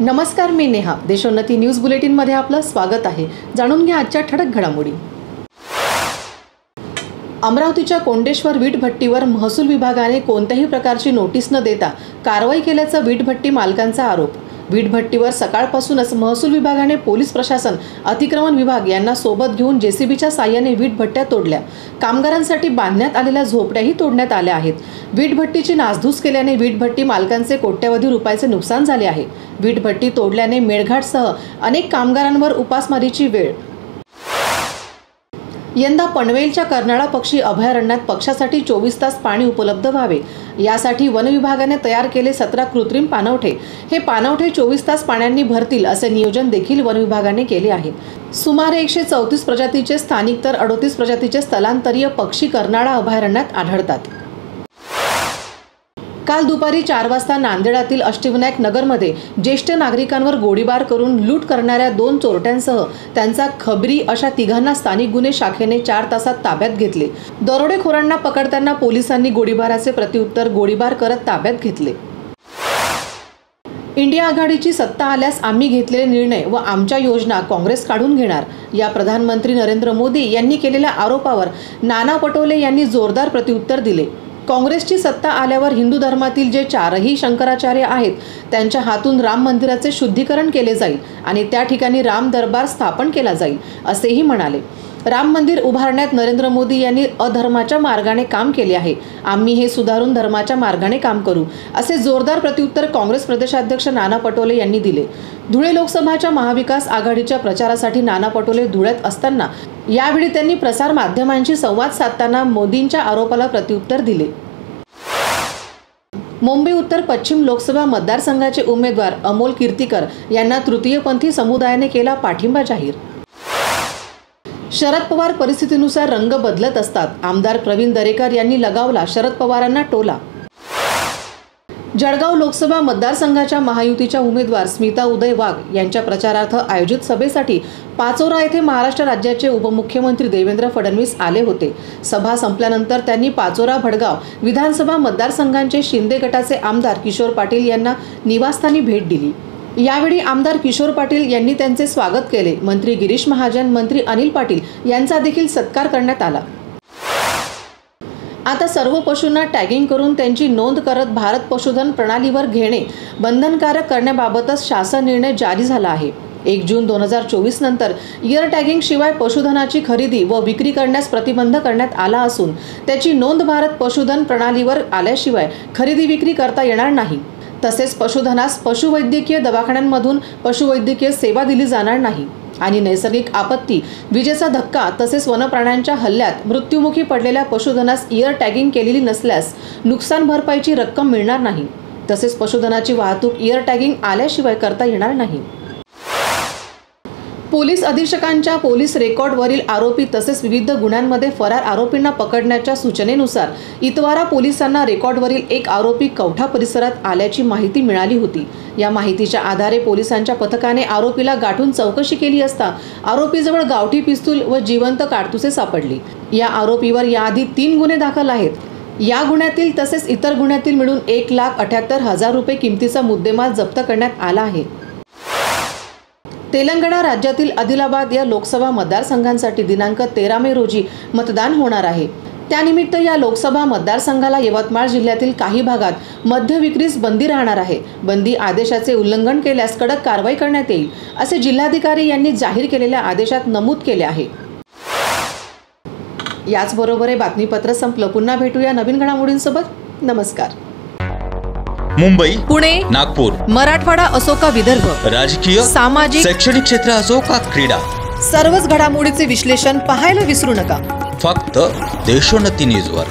नमस्कार, मी Neha. Deshonnati news bulletin मध्ये आपलं स्वागत आहे. जाणून घ्या आजच्या ठळक घडामोडी. अमरावतीच्या कोंडेश्वर वीट भट्टीवर महसूल विभागाने कोणत्याही प्रकारची नोटीस न देता कारवाई केल्याचा वीट भट्टी मालकांचा आरोप. वीट भट्टीवर सकाळपासूनच महसूल विभागाने पोलीस प्रशासन, अतिक्रमण विभाग यांना सोबत घेऊन जेसीबीच्या साहाय्याने वीट भट्ट्या तोडल्या. कामगारांसाठी बांधण्यात आलेल्या झोपड्याही तोडण्यात आल्या आहेत. वीट भट्टीची नासधूस केल्याने वीट भट्टी मालकांचे कोट्यवधी रुपयाचे नुकसान झाले आहे. वीट भट्टी तोडल्याने मेळघाटसह अनेक कामगारांवर उपासमारीची वेळ. यंदा पनवेलच्या कर्नाळा पक्षी अभयारण्यात पक्ष्यासाठी 24 तास पाणी उपलब्ध व्हावे यासाठी वन विभागाने तयार केले 17 कृत्रिम पाणवठे. हे पाणवठे 24 तास पाण्याने भरतील असे नियोजन देखील वन विभागाने केले आहे. सुमारे 134 प्रजातीचे स्थानिक तर 38 प्रजातीचे स्थलांतरीय पक्षी कर्नाळा अभयारण्यात आढळतात. काल दुपारी 4 वाजता नांदेडातील अष्टविनायक नगरमध्ये ज्येष्ठ नागरिकांवर गोळीबार करून लूट करणाऱ्या 2 चोरट्यांसह त्यांचा खबरी अशा तिघांना स्थानिक गुन्हे शाखेने 4 तासात ताब्यात घेतले. दरोडेखोरांना पकडताना पोलिसांनी गोळीबाराचे प्रत्युत्तर गोळीबार करत ताब्यात घेतले. इंडिया आघाडीची सत्ता आल्यास आम्ही घेतलेले निर्णय व आमच्या योजना काँग्रेस काढून घेणार या प्रधानमंत्री नरेंद्र मोदी यांनी केलेल्या आरोपावर नाना पटोले यांनी जोरदार प्रत्युत्तर दिले. काँग्रेसची सत्ता आल्यावर हिंदू धर्मातील जे 4ही शंकराचार्य आहेत त्यांच्या हातून राम मंदिराचे शुद्धीकरण केले जाईल आणि त्या ठिकाणी राम दरबार स्थापन केला जाईल असेही म्हणाले. राम मंदिर उभारण्यात नरेंद्र मोदी यांनी अधर्माच्या मार्गाने काम केले आहे. आम्ही हे सुधारून धर्माच्या मार्गाने काम करू असे जोरदार प्रत्युत्तर काँग्रेस प्रदेशाध्यक्ष नाना पटोले यांनी दिले. धुळे लोकसभाच्या महाविकास आघाडीच्या प्रचारासाठी नाना पटोले धुळ्यात असताना यावेळी त्यांनी प्रसार माध्यमांशी संवाद साधताना मोदींच्या आरोपाला प्रत्युत्तर दिले. मुंबई उत्तर पश्चिम लोकसभा मतदारसंघाचे उमेदवार अमोल कीर्तीकर यांना तृतीयपंथी समुदायाने केला पाठिंबा जाहीर. शरद पवार परिस्थितीनुसार रंग बदलत असतात. आमदार प्रवीण दरेकर यांनी लगावला शरद पवारांना टोला. जळगाव लोकसभा मतदारसंघाच्या महायुतीच्या उमेदवार स्मिता उदय वाघ यांच्या प्रचारार्थ आयोजित सभेसाठी पाचोरा येथे महाराष्ट्र राज्याचे उपमुख्यमंत्री देवेंद्र फडणवीस आले होते. सभा संपल्यानंतर त्यांनी पाचोरा भडगाव विधानसभा मतदारसंघांचे शिंदे गटाचे आमदार किशोर पाटील यांना निवासस्थानी भेट दिली. यावेळी आमदार किशोर पाटील यांनी त्यांचे स्वागत केले. मंत्री गिरीश महाजन, मंत्री अनिल पाटील यांचा देखील सत्कार करण्यात आला. आता सर्व पशूंना टॅगिंग करून त्यांची नोंद करत भारत पशुधन प्रणालीवर घेणे बंधनकारक करण्याबाबतच शासन निर्णय जारी झाला आहे. 1 जून 2024 नंतर इयर टॅगिंग शिवाय पशुधनाची खरेदी व विक्री करण्यास प्रतिबंध करण्यात आला असून त्याची नोंद भारत पशुधन प्रणालीवर आल्याशिवाय खरेदी विक्री करता येणार नाही. तसेच पशुधनास पशुवैद्यकीय दवाखान्यांमधून पशुवैद्यकीय सेवा दिली जाणार नाही आणि नैसर्गिक आपत्ती, विजेचा धक्का तसेच वनप्राण्यांच्या हल्ल्यात मृत्युमुखी पडलेल्या पशुधनास इयर टॅगिंग केलेली नसल्यास नुकसान भरपाईची रक्कम मिळणार नाही. तसेच पशुधनाची वाहतूक इयर टॅगिंग आल्याशिवाय करता येणार नाही. पोलीस अधीक्षकांच्या पोलीस रेकॉर्डवरील आरोपी तसेच विविध गुन्ह्यांमध्ये फरार आरोपींना पकडण्याच्या सूचनेनुसार इतवारा पोलिसांना रेकॉर्डवरील एक आरोपी कवठा परिसरात आल्याची माहिती मिळाली होती. या माहितीच्या आधारे पोलिसांच्या पथकाने आरोपीला गाठून चौकशी केली असता आरोपीजवळ गावठी पिस्तूल व जिवंत काडतुसे सापडली. या आरोपीवर याआधी 3 गुन्हे दाखल आहेत. या गुन्ह्यातील तसेच इतर गुन्ह्यातील मिळून 1,78,000 रुपये किमतीचा मुद्देमाल जप्त करण्यात आला आहे. तेलंगणा राज्यातील आदिलाबाद या लोकसभा मतदारसंघांसाठी दिनांक 13 मे रोजी मतदान होणार आहे. त्यानिमित्त या लोकसभा मतदारसंघाला यवतमाळ जिल्ह्यातील काही भागात मद्य विक्रीस बंदी राहणार आहे. बंदी आदेशाचे उल्लंघन केल्यास कडक कारवाई करण्यात येईल असे जिल्हाधिकारी यांनी जाहीर केलेल्या आदेशात नमूद केले आहे. याचबरोबर हे बातमीपत्र संपलं. पुन्हा भेटूया नवीन घडामोडींसोबत. नमस्कार. मुंबई, पुणे, नागपूर, मराठवाडा असो का विदर्भ, राजकीय, सामाजिक, शैक्षणिक क्षेत्र असो का क्रीडा, सर्वच घडामोडीचे विश्लेषण पाहायला विसरू नका. फक्त देशोन्नती न्यूजवर.